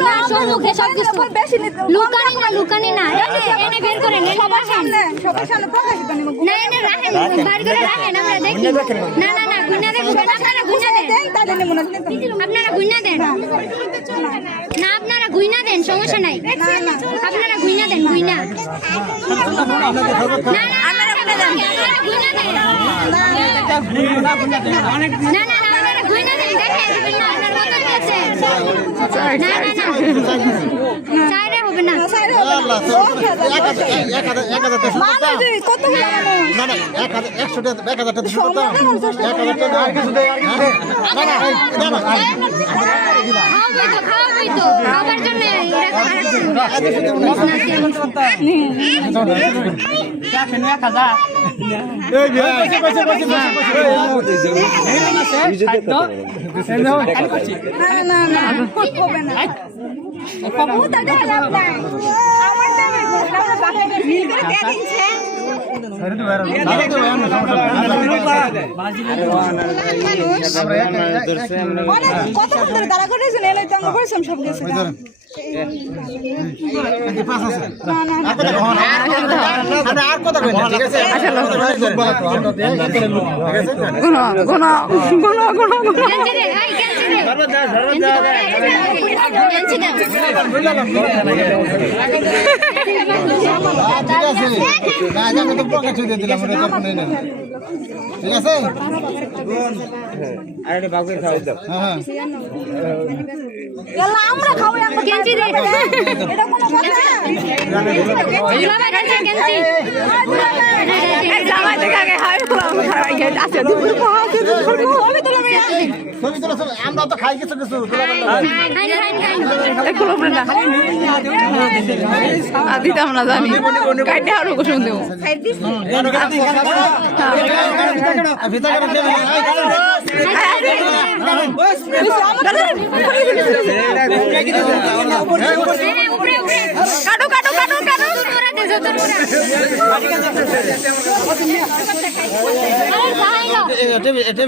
না সম্মুখে সব কিছু লুকানি না এনে বের করে নেন সবার সামনে প্রকাশিত নিব না এনে রাখেন বাইরে করে রাখেন আমরা দেখি না গুইনা দেখবেন আপনারা গুইনা দেন তাদের নিব না আপনারা গুইনা দেন না আপনারা গুইনা দেন সমস্যা নাই আপনারা গুইনা দেন গুইনা না আপনারা গুইনা দেন না আপনারা গুইনা দেন দেখেন না আপনার মত আছে না চাইরে হবে না খাওয়াবই তো খাবার জন্য তারা করেছেন এলাই তো আমরা পরিশ্রম সব গেছে আর কথা কই না ঠিক আছে ঠিক আছে আরে বাবু খাও দাও হ্যাঁ এলা আমরা খাওয়াই আমরা কেঞ্চি দে এটা কোনো কথা বাবা কেঞ্চি এই জামাই থেকে আগে হাই খোলা খাই গেছে আচ্ছা তুমি খাওয়াতে আমি তো লাগে ছবি তোলা আমরা তো খাই কিছু কিছু এখনো না আদিতে আমরা জানি কাটে আরো কোন দেব খাই দিস ভিতরে কাটো কাটো কাটো কাটো এটা